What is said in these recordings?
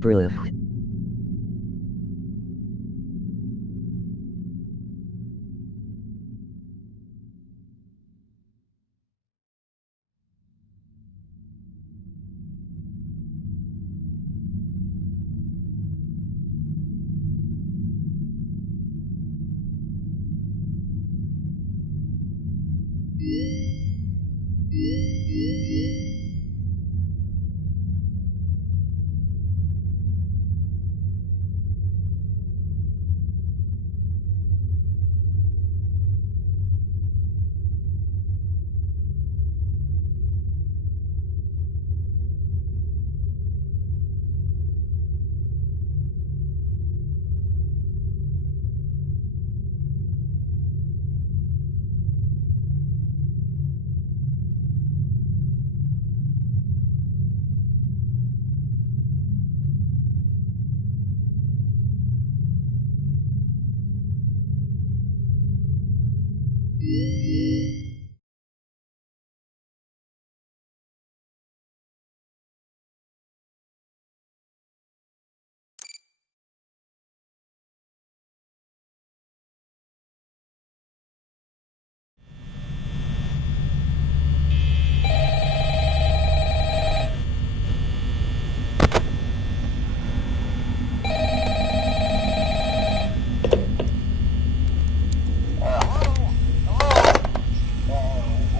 Proof.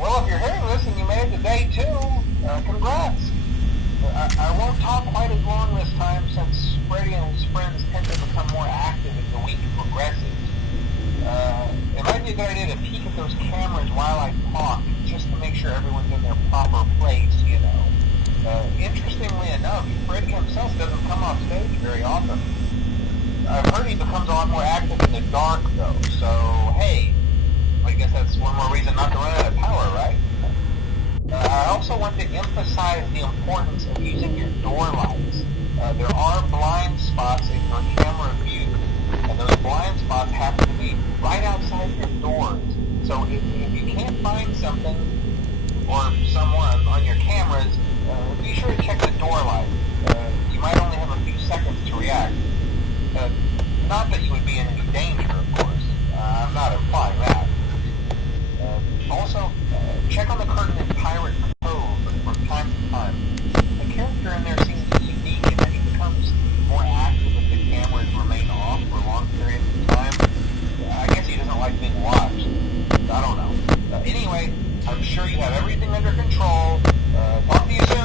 Well, if you're hearing this and you made it to day 2, congrats. I won't talk quite as long this time since Freddy and his friends tend to become more active as the week progresses. It might be a good idea to peek at those cameras while I talk, just to make sure everyone's in their proper place, you know. Interestingly enough, Freddy himself doesn't come off stage very often. I've heard he becomes a lot more active in the dark, though, so hey, I guess that's one more reason not to run out of power, right? I also want to emphasize the importance of using your door lights. There are blind spots in your camera view, and those blind spots happen to be right outside your doors. So if you can't find something or someone on your cameras, be sure to check the door light. You might only have a few seconds to react. Not that you would be in any danger, of course. I'm not implying that. Also, check on the curtain in Pirate Cove from time to time. The character in there seems unique in that he becomes more active if the cameras remain off for long periods of time. I guess he doesn't like being watched. I don't know. Anyway, I'm sure you have everything under control. Talk to you soon.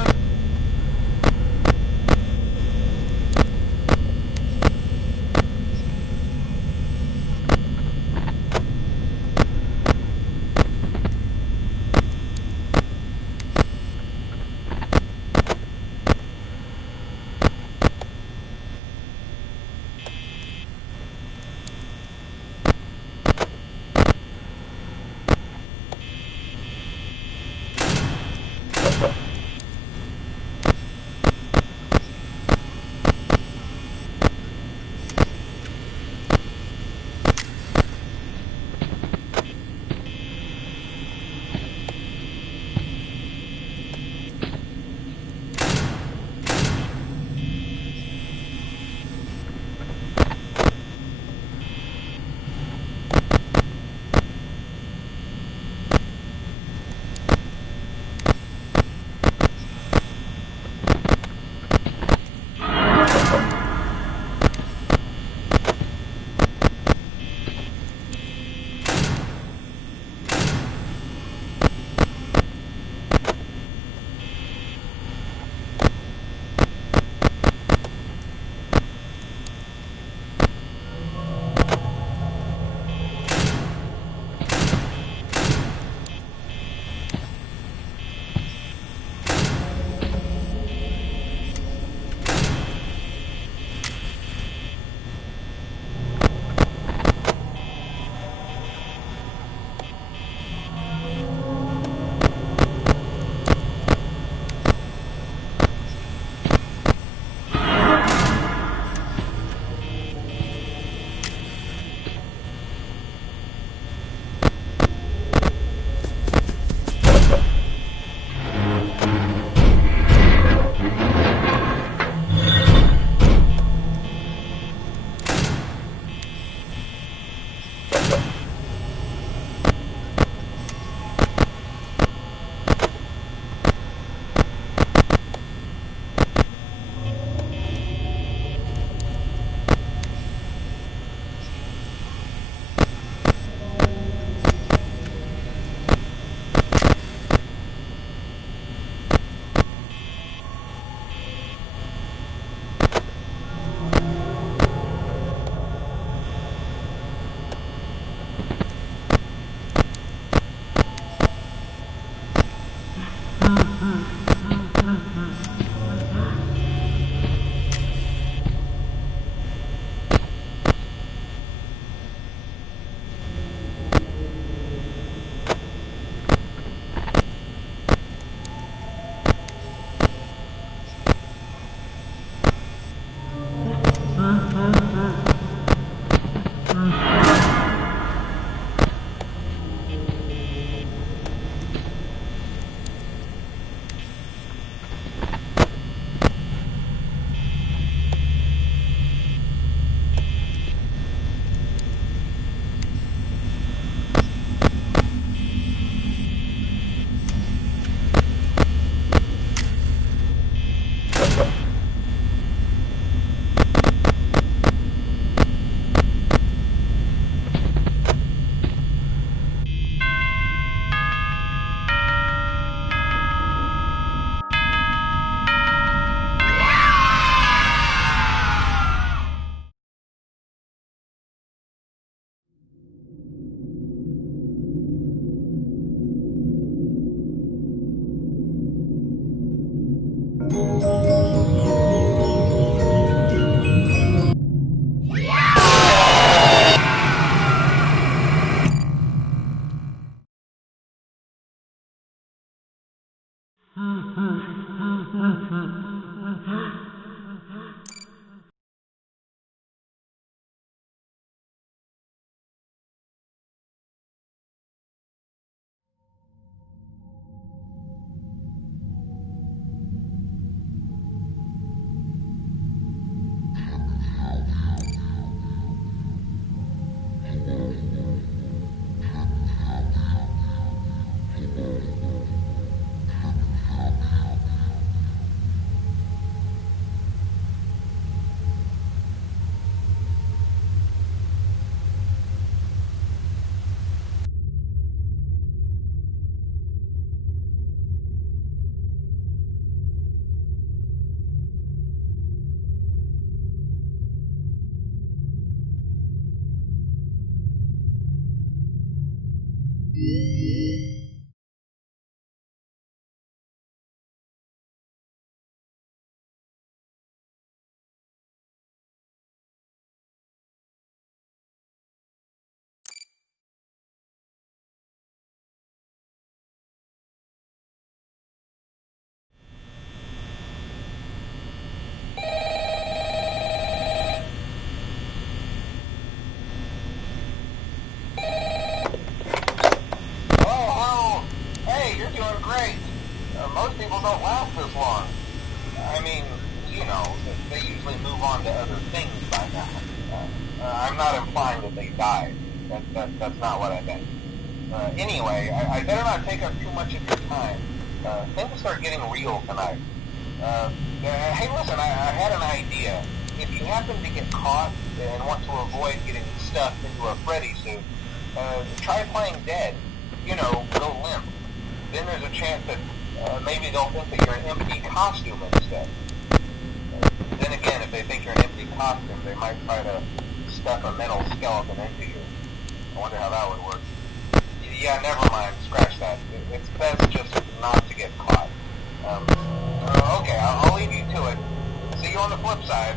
Most people don't last this long. I mean, you know, they usually move on to other things by now. I'm not implying that they died. That's not what I meant. Anyway, I better not take up too much of your time. Things start getting real tonight. Hey, listen, I had an idea. If you happen to get caught and want to avoid getting stuffed into a Freddy suit, try playing dead. You know, go limp. Then there's a chance that maybe they'll think that you're an empty costume instead. Then again, if they think you're an empty costume, they might try to stuff a metal skeleton into you. I wonder how that would work. Yeah, never mind. Scratch that. It's best just not to get caught. Okay, I'll leave you to it. See you on the flip side.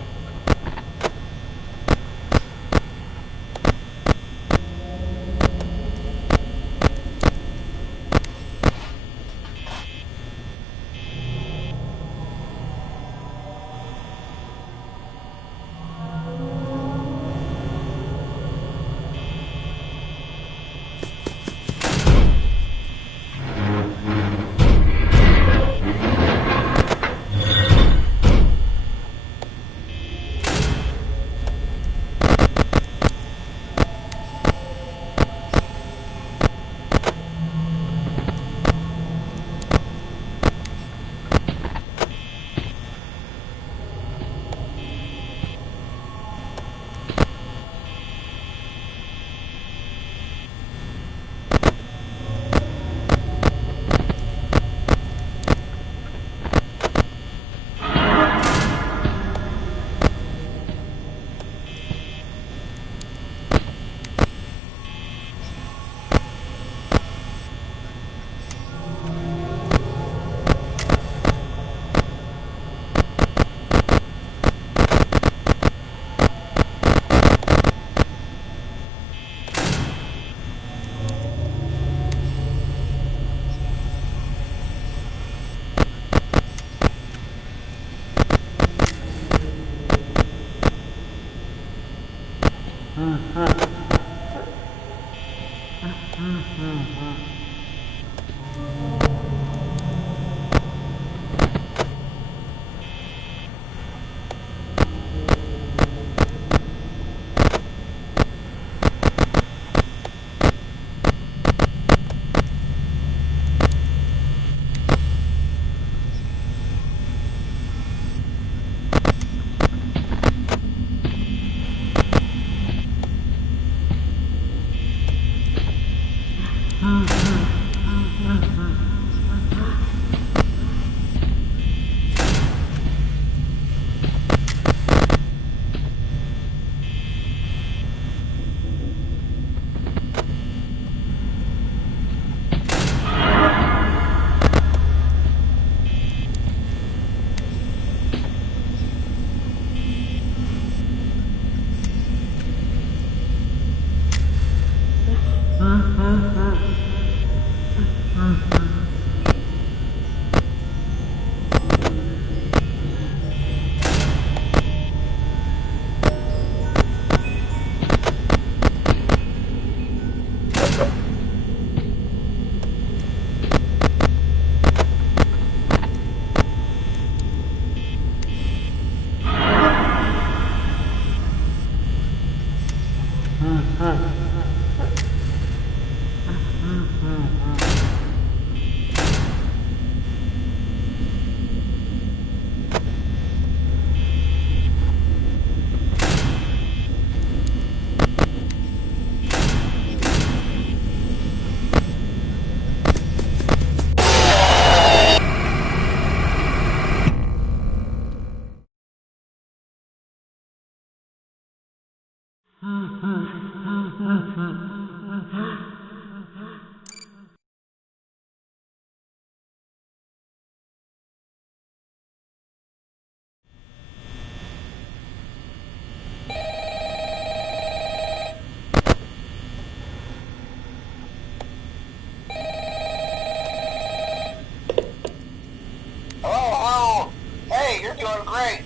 Hey, you're doing great.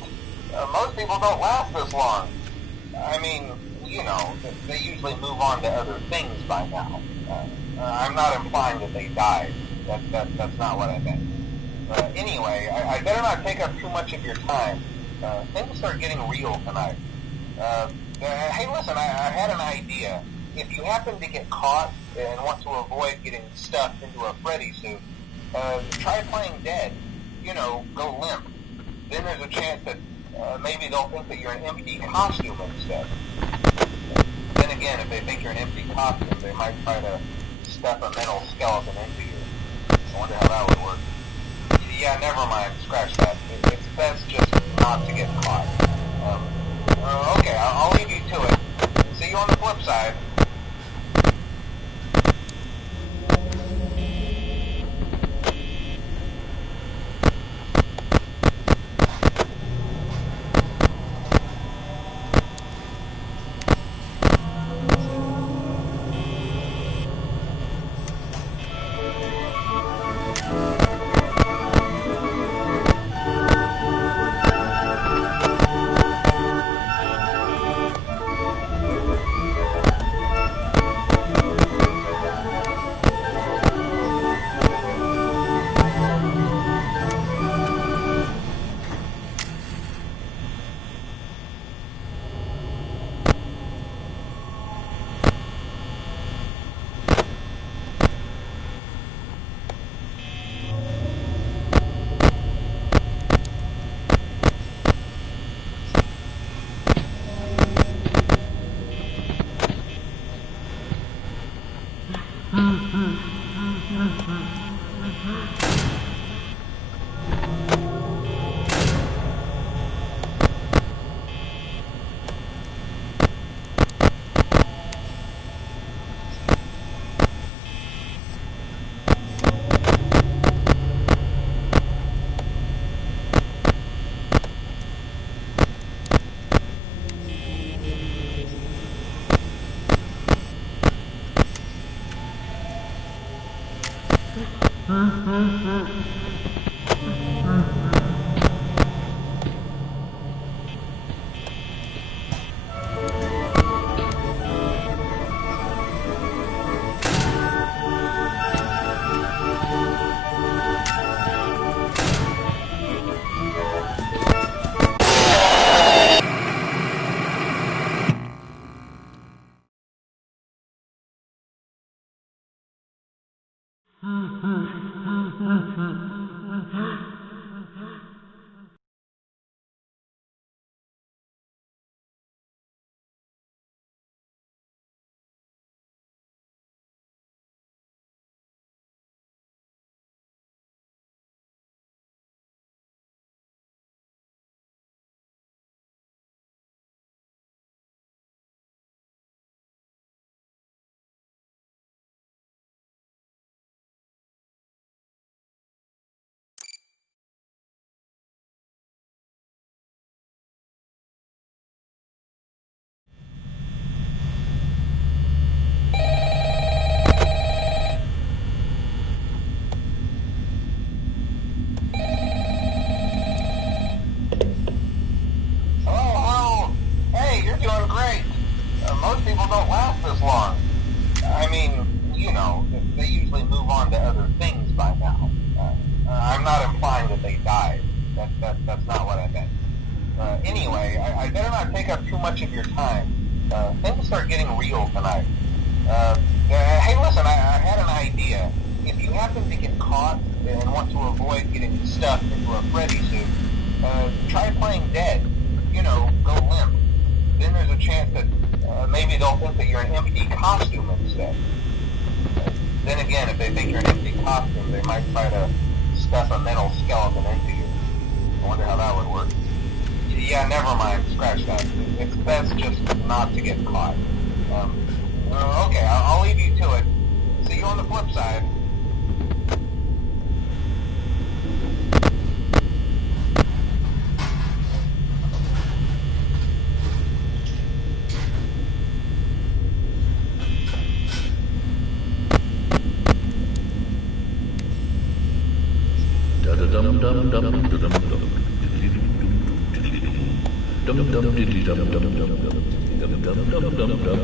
Most people don't last this long. I mean, you know, they usually move on to other things by now. I'm not implying that they died. That's not what I meant. Anyway, I better not take up too much of your time. Things start getting real tonight. Hey, listen, I had an idea. If you happen to get caught and want to avoid getting stuffed into a Freddy suit, try playing dead. You know, go limp. Then there's a chance that maybe they'll think that you're an empty costume instead. Then again, if they think you're an empty costume, they might try to stuff a mental skeleton into you. I wonder how that would work. Yeah, never mind. Scratch that. It's best just not to get caught. Okay, I'll leave you to it. See you on the flip side. Most people don't last this long. I mean, you know, they usually move on to other things by now. I'm not implying that they died. That's not what I meant. Anyway, I better not take up too much of your time. Things start getting real tonight. Hey, listen, I had an idea. If you happen to get caught and want to avoid getting stuffed into a Freddy suit, try playing dead. You know, go limp. Then there's a chance that maybe they'll think that you're an empty costume instead. Then again, if they think you're an empty costume, they might try to stuff a mental skeleton into you. I wonder how that would work. Yeah, never mind. Scratch that. It's best just not to get caught. Okay, I'll leave you to it. See you on the flip side. Dum dum dum dum dum dum. Dum dum diddy dum dum dum dum dum dum dum dum dum.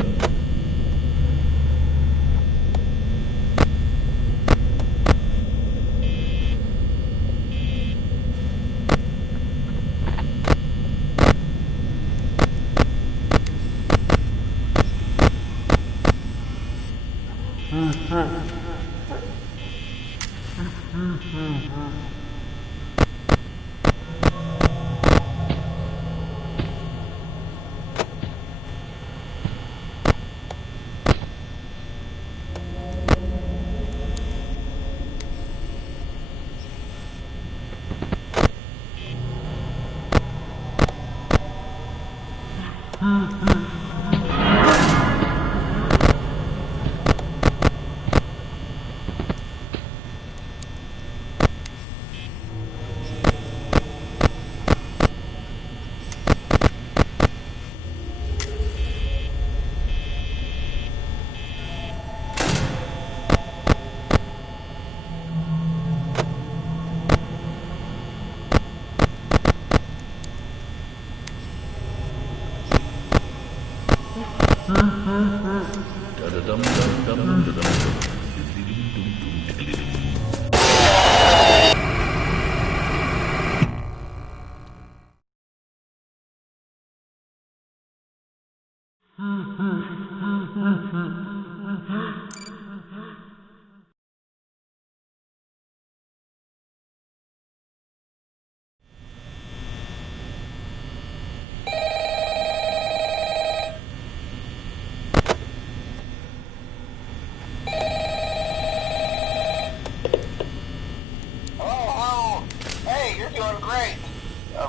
Doing great.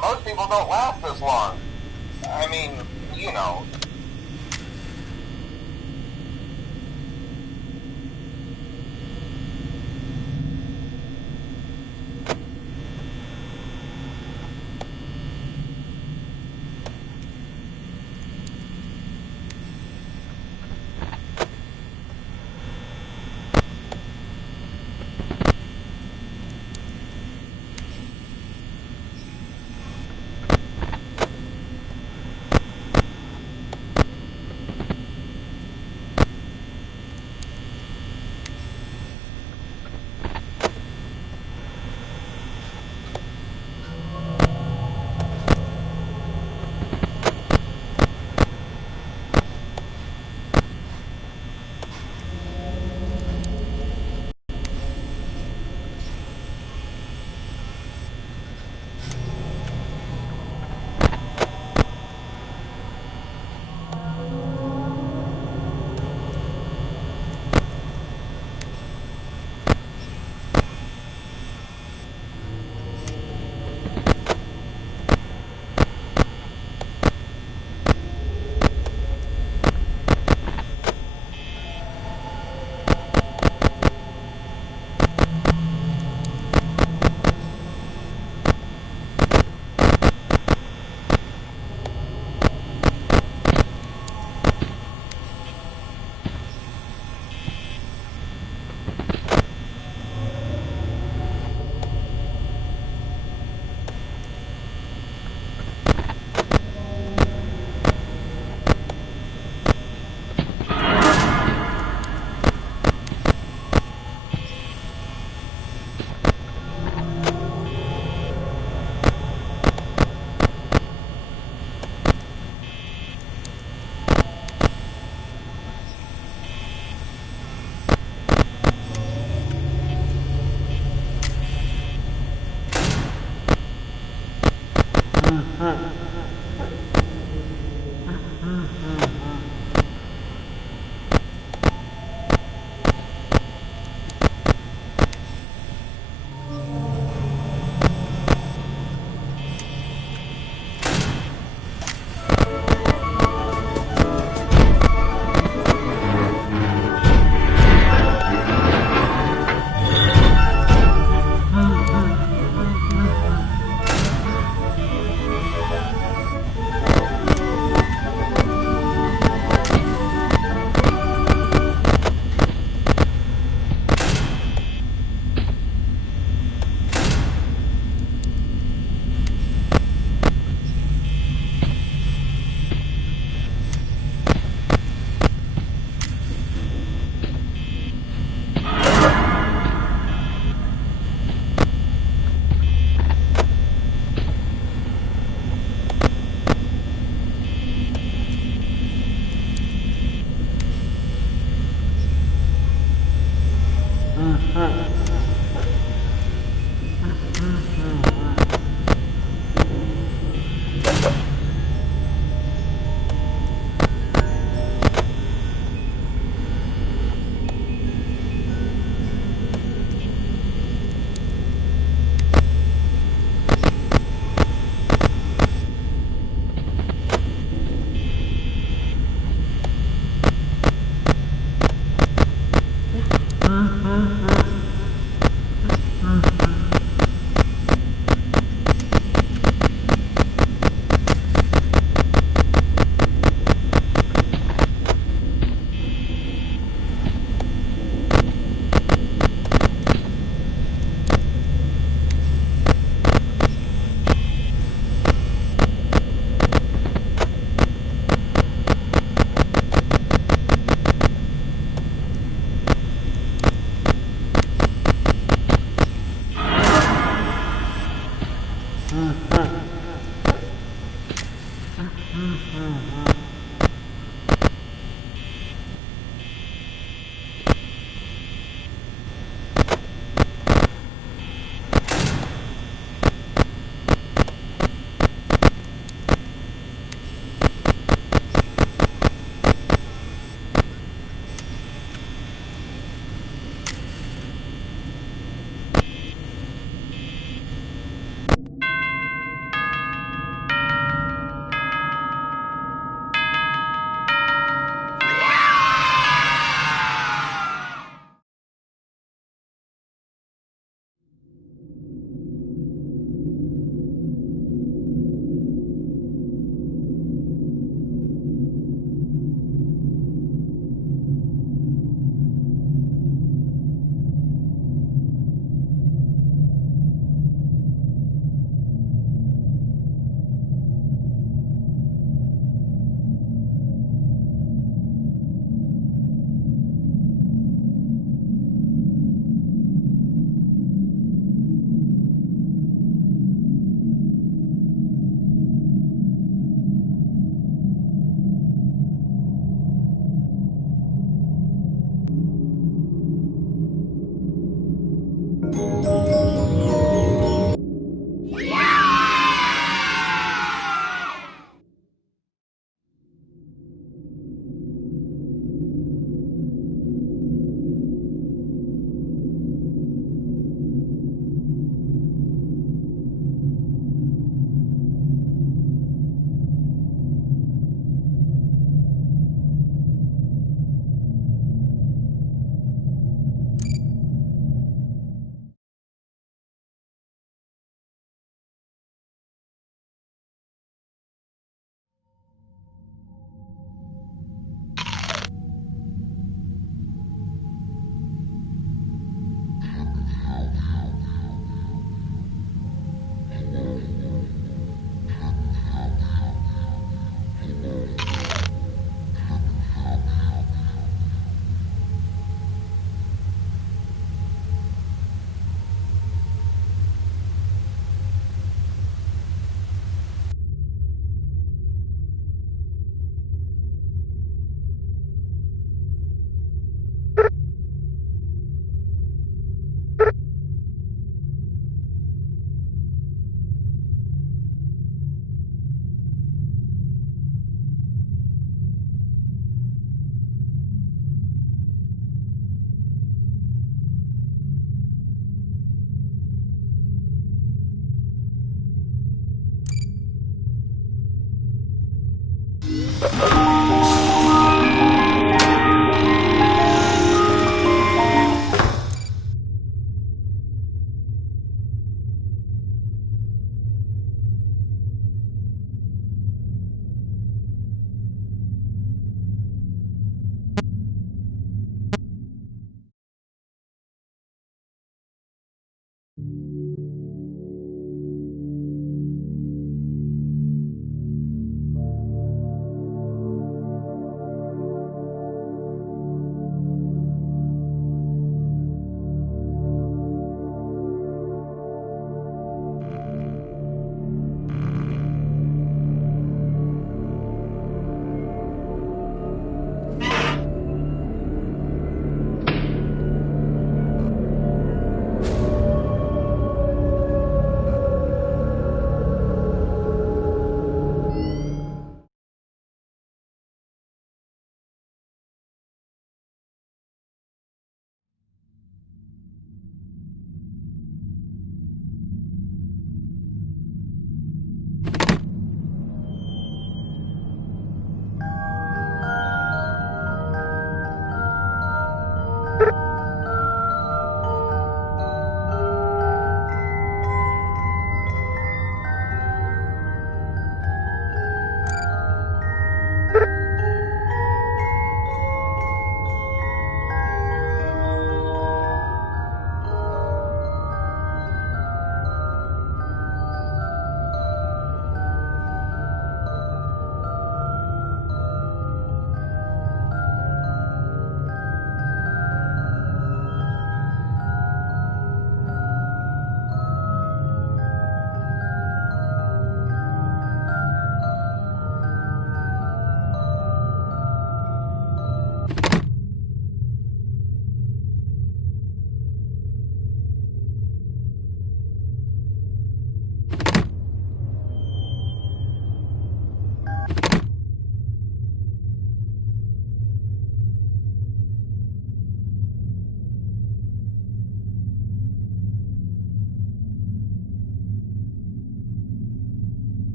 Most people don't last this long. I mean, you know.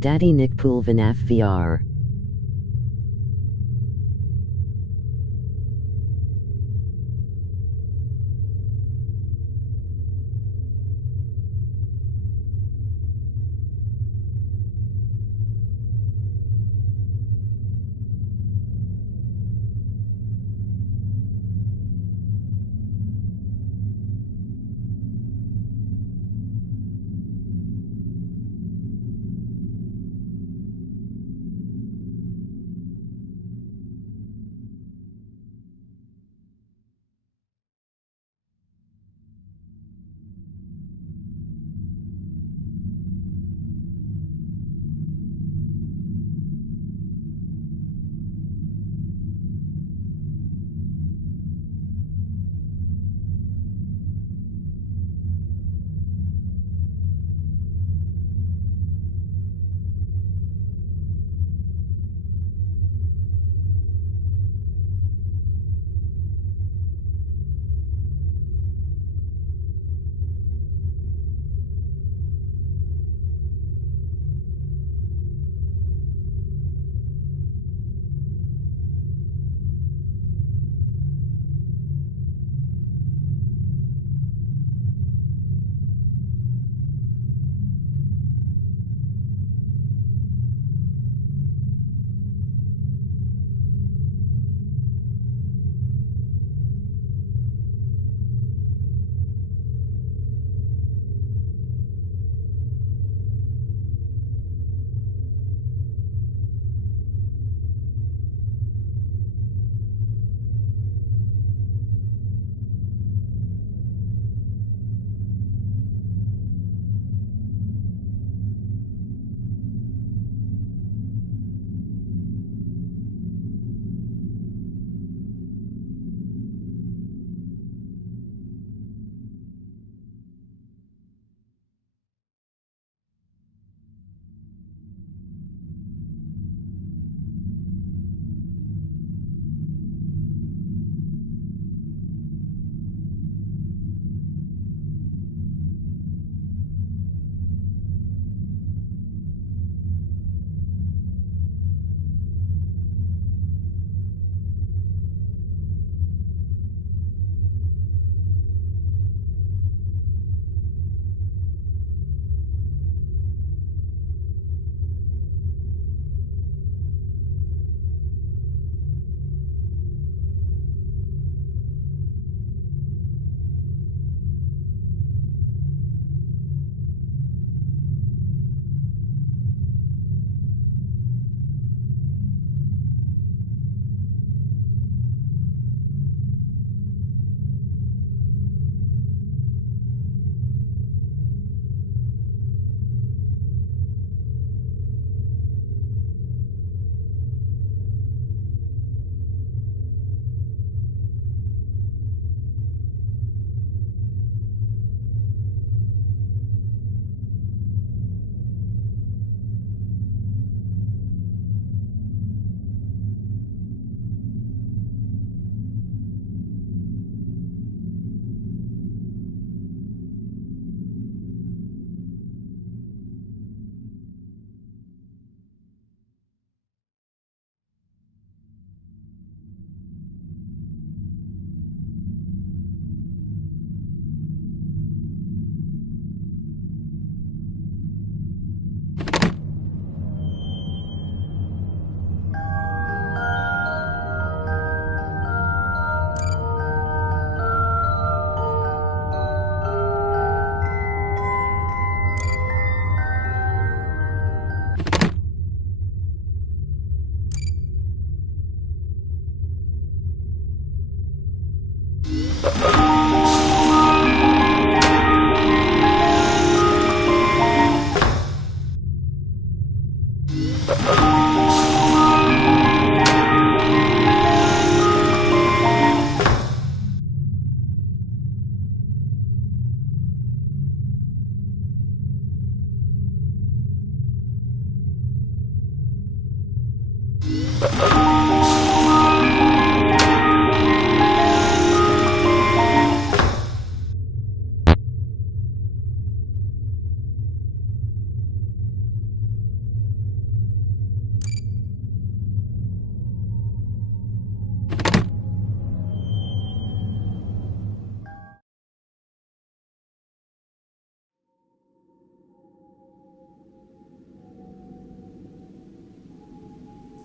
Daddy Nick Pool Fnaf VR.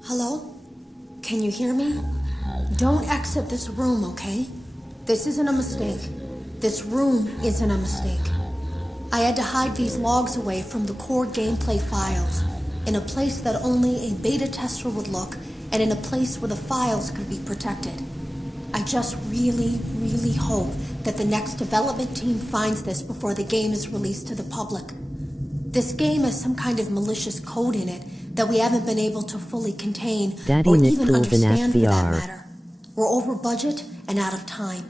Hello? Can you hear me? Don't exit this room, okay? This isn't a mistake. This room isn't a mistake. I had to hide these logs away from the core gameplay files, in a place that only a beta tester would look, and in a place where the files could be protected. I just really, really hope that the next development team finds this before the game is released to the public. This game has some kind of malicious code in it that we haven't been able to fully contain or even understand for that matter. We're over budget and out of time.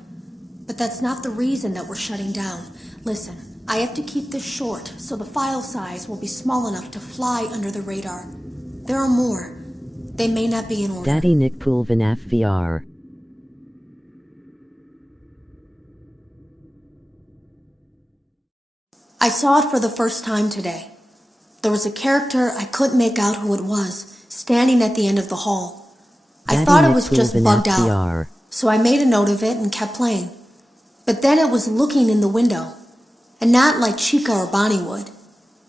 But that's not the reason that we're shutting down. Listen, I have to keep this short so the file size will be small enough to fly under the radar. There are more. They may not be in order. Daddy Nick Pool Fnaf VR. I saw it for the first time today. There was a character I couldn't make out who it was, standing at the end of the hall. I thought it was just bugged out, so I made a note of it and kept playing. But then it was looking in the window, and not like Chica or Bonnie would.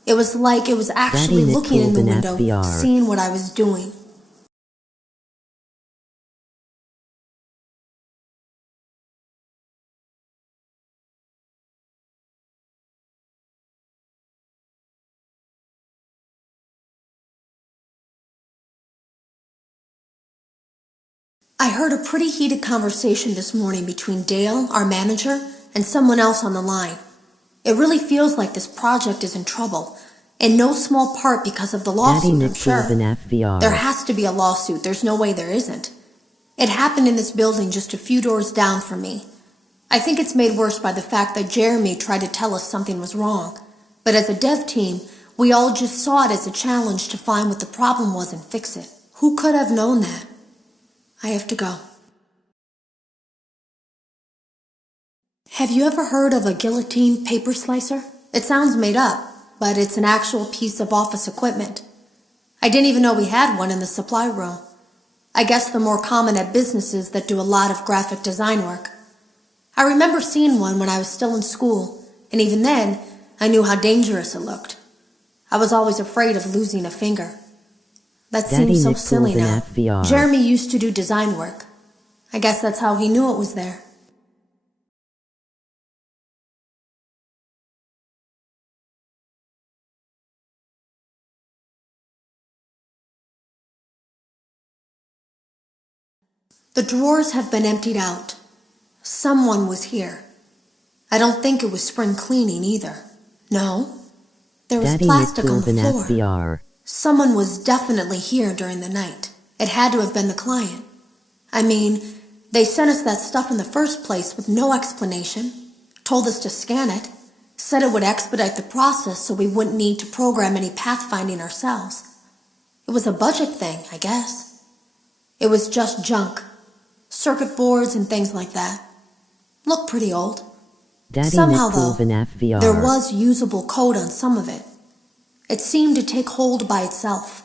It was like it was actually looking in the window, seeing what I was doing. I heard a pretty heated conversation this morning between Dale, our manager, and someone else on the line. It really feels like this project is in trouble, in no small part because of the lawsuit, I'm sure. There has to be a lawsuit, there's no way there isn't. It happened in this building just a few doors down from me. I think it's made worse by the fact that Jeremy tried to tell us something was wrong. But as a dev team, we all just saw it as a challenge to find what the problem was and fix it. Who could have known that? I have to go. Have you ever heard of a guillotine paper slicer? It sounds made up, but it's an actual piece of office equipment. I didn't even know we had one in the supply room. I guess they're more common at businesses that do a lot of graphic design work. I remember seeing one when I was still in school, and even then, I knew how dangerous it looked. I was always afraid of losing a finger. That seems so silly now. Jeremy used to do design work. I guess that's how he knew it was there. The drawers have been emptied out. Someone was here. I don't think it was spring cleaning either. No. There was plastic on the floor. Someone was definitely here during the night. It had to have been the client. I mean, they sent us that stuff in the first place with no explanation, told us to scan it, said it would expedite the process so we wouldn't need to program any pathfinding ourselves. It was a budget thing, I guess. It was just junk. Circuit boards and things like that. Looked pretty old. Somehow, though, there was usable code on some of it. It seemed to take hold by itself.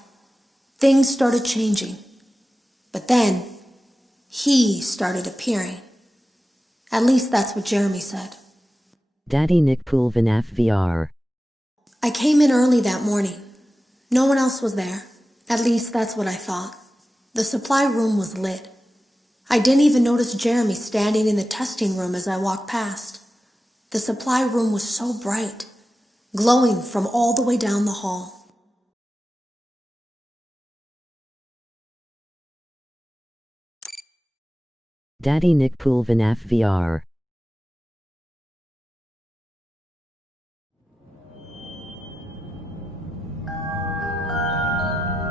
Things started changing. But then, he started appearing. At least that's what Jeremy said. Daddy Nick Pool Fnaf VR. I came in early that morning. No one else was there. At least that's what I thought. The supply room was lit. I didn't even notice Jeremy standing in the testing room as I walked past. The supply room was so bright, glowing from all the way down the hall. Daddy Nick Pool Fnaf VR.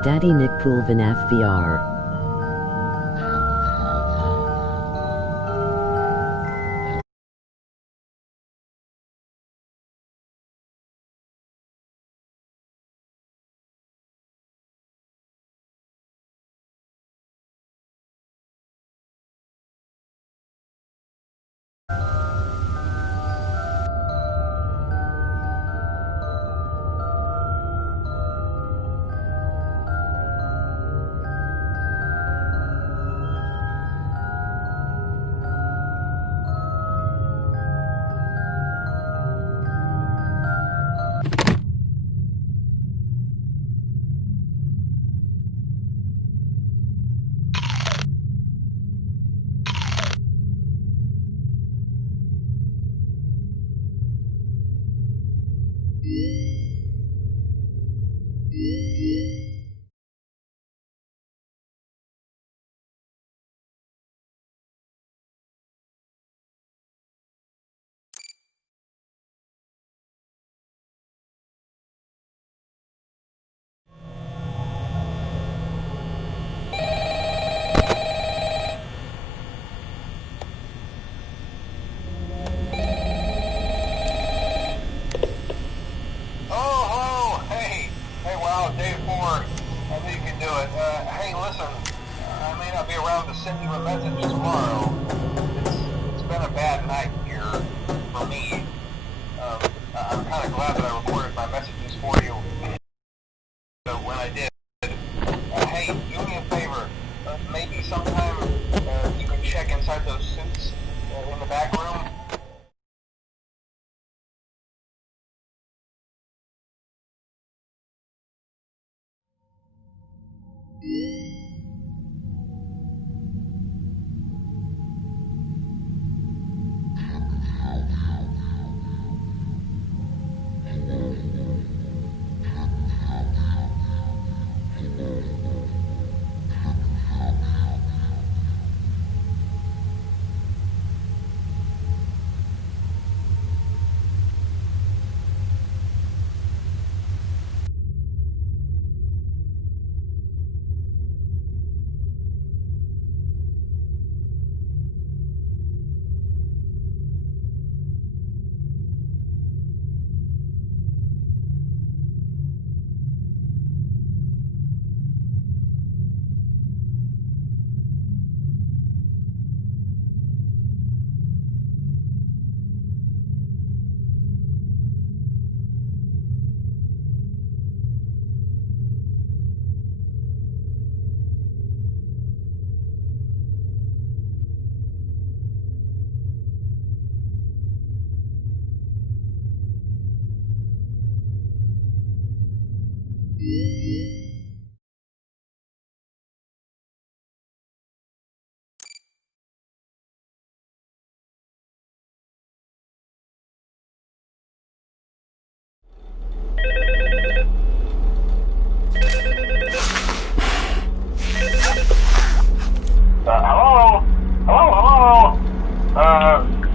Daddy Nick Pool Fnaf VR. message tomorrow. It's been a bad night here for me. I'm kind of glad that I recorded my messages for you. So when I did, hey, do me a favor. Maybe sometime you can check inside those suits in the back room.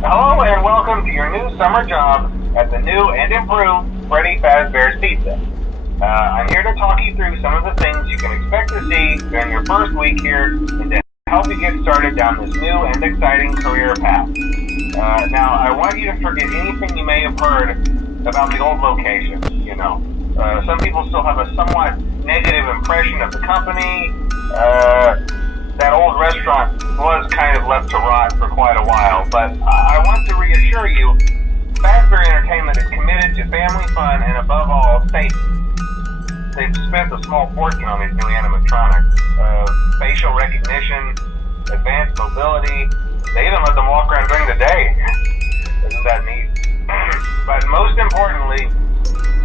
Hello and welcome to your new summer job at the new and improved Freddy Fazbear's Pizza. I'm here to talk you through some of the things you can expect to see during your first week here and to help you get started down this new and exciting career path. Now, I want you to forget anything you may have heard about the old location, some people still have a somewhat negative impression of the company. That old restaurant was kind of left to rot for quite a while, but I want to reassure you, Fazbear Entertainment is committed to family fun and above all, safety. They've spent a small fortune on these new animatronics. Facial recognition, advanced mobility, they even let them walk around during the day. Isn't that neat? But most importantly,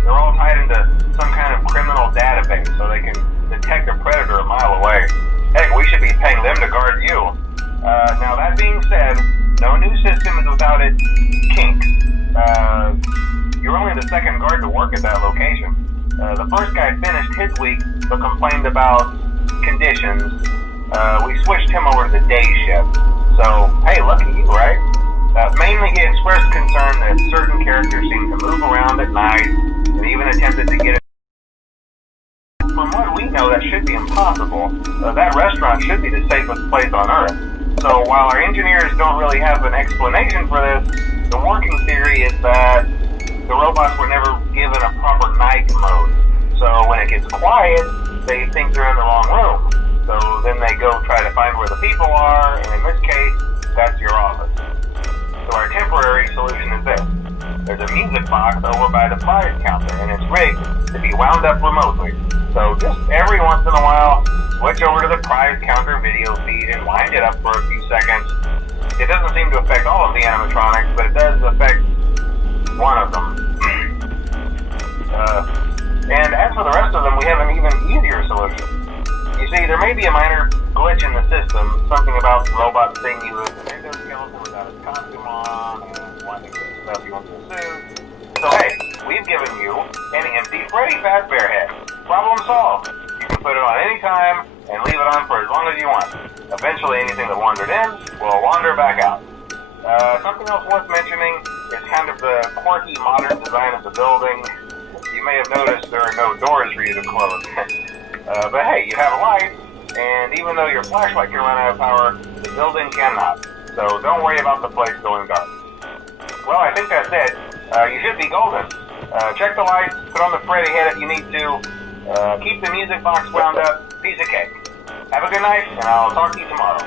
they're all tied into some kind of criminal database so they can detect a predator a mile away. Heck, we should be paying them to guard you. Now that being said, no new system is without its kinks. You're only the second guard to work at that location. The first guy finished his week but complained about conditions. We switched him over to the day shift. So, hey, lucky you, right? Mainly he expressed concern that certain characters seem to move around at night and even attempted to get it. From what we know, that should be impossible. That restaurant should be the safest place on Earth. So while our engineers don't really have an explanation for this, the working theory is that the robots were never given a proper night mode. So when it gets quiet, they think they're in the wrong room. So then they go try to find where the people are, and in this case, that's your office. So our temporary solution is this. There's a music box over by the prize counter, and it's rigged to be wound up remotely. So just every once in a while, switch over to the prize counter video feed and wind it up for a few seconds. It doesn't seem to affect all of the animatronics, but it does affect one of them. And as for the rest of them, we have an even easier solution. You see, there may be a minor glitch in the system, something about robots seeing you as an endoskeleton without his costume on, and wanting to stuff you into a suit. So hey, we've given you an empty Freddy Fazbear head. Problem solved. You can put it on any time and leave it on for as long as you want. Eventually anything that wandered in will wander back out. Something else worth mentioning is kind of the quirky modern design of the building. You may have noticed there are no doors for you to close. But hey, you have a light, and even though your flashlight can run out of power, the building cannot. So don't worry about the place going dark. Well, I think that's it. You should be golden. Check the lights, put on the Freddy head if you need to. Keep the music box wound up. Piece of cake. Have a good night, and I'll talk to you tomorrow.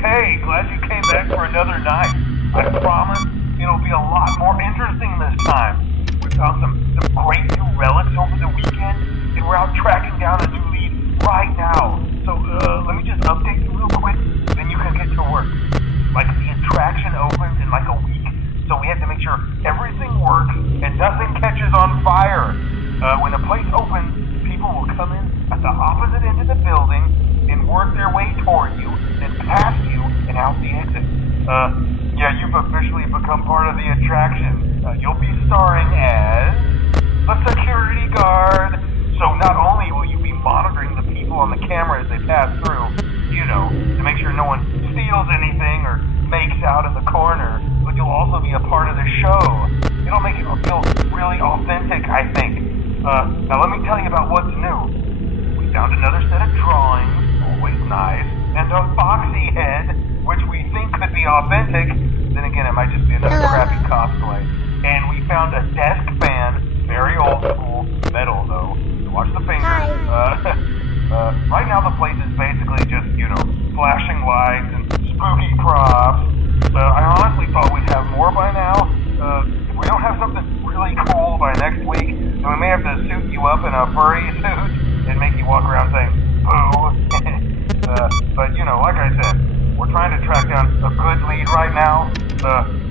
Hey, glad you came back for another night. I promise it'll be a lot more interesting this time. We found some great new relics over the weekend, and we're out tracking down a new lead right now. So, let me just update you real quick, then you can get to work. Like, the attraction opens in like a week, so we have to make sure everything works and nothing catches on fire. When the place opens, people will come in at the opposite end of the building and work their way toward you, then past you, and out the exit. Yeah, you've officially become part of the attraction. You'll be starring as a security guard. So not only will you be monitoring the people on the camera as they pass through, you know, to make sure no one steals anything or makes out in the corner, but you'll also be a part of the show. It'll make it feel really authentic, I think. Now let me tell you about what's new. We found another set of drawings, always nice, and a foxy head, which we think could be authentic. Then again, it might just be another crappy cosplay. And we found a desk fan, very old school, metal though. Watch the fingers. Right now the place is basically just, you know, flashing lights and spooky props. I honestly thought we'd have more by now. If we don't have something really cool by next week, then we may have to suit you up in a furry suit and make you walk around saying, boo. But, you know, like I said, we're trying to track down a good lead right now.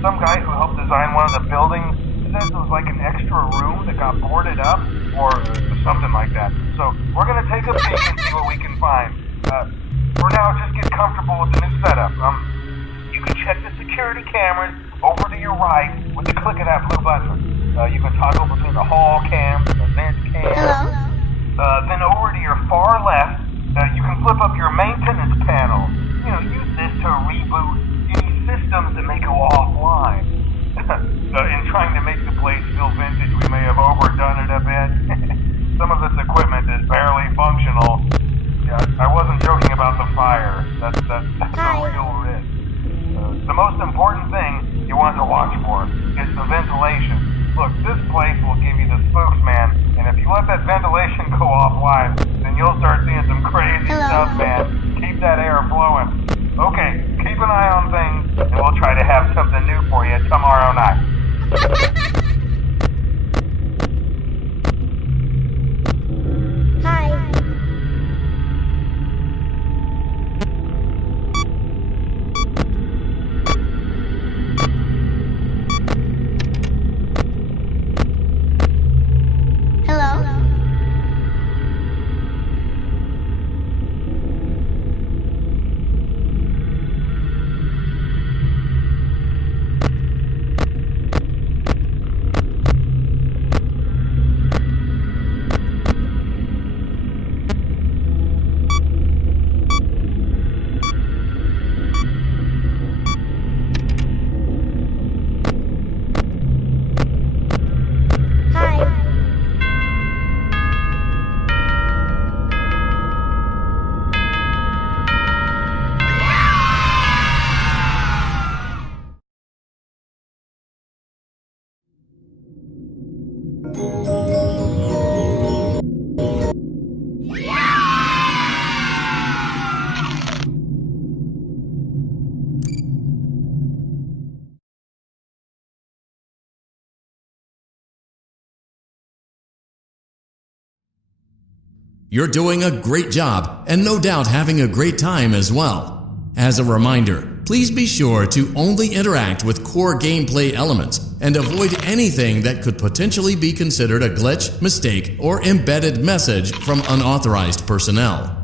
Some guy who helped design one of the buildings says it was like an extra room that got boarded up, or something like that. So, we're gonna take a peek and see what we can find. For now, just get comfortable with the new setup. You can check the security cameras over to your right with the click of that blue button. You can toggle between the hall cams and the vent cams. Then over to your far left, you can flip up your maintenance panel. You know, use this to reboot any systems that may go offline. In trying to make the place feel vintage, we may have overdone it a bit. Some of this equipment is barely functional. Yeah, I wasn't joking about the fire. That's a real risk. The most important thing you want to watch for is the ventilation. Look, this place will give you the spooks, man. And if you let that ventilation go offline, then you'll start seeing some crazy stuff, man. Keep that air flowing. Okay, keep an eye on things, and we'll try to have something new for you tomorrow night. You're doing a great job and no doubt having a great time as well. As a reminder, please be sure to only interact with core gameplay elements and avoid anything that could potentially be considered a glitch, mistake, or embedded message from unauthorized personnel.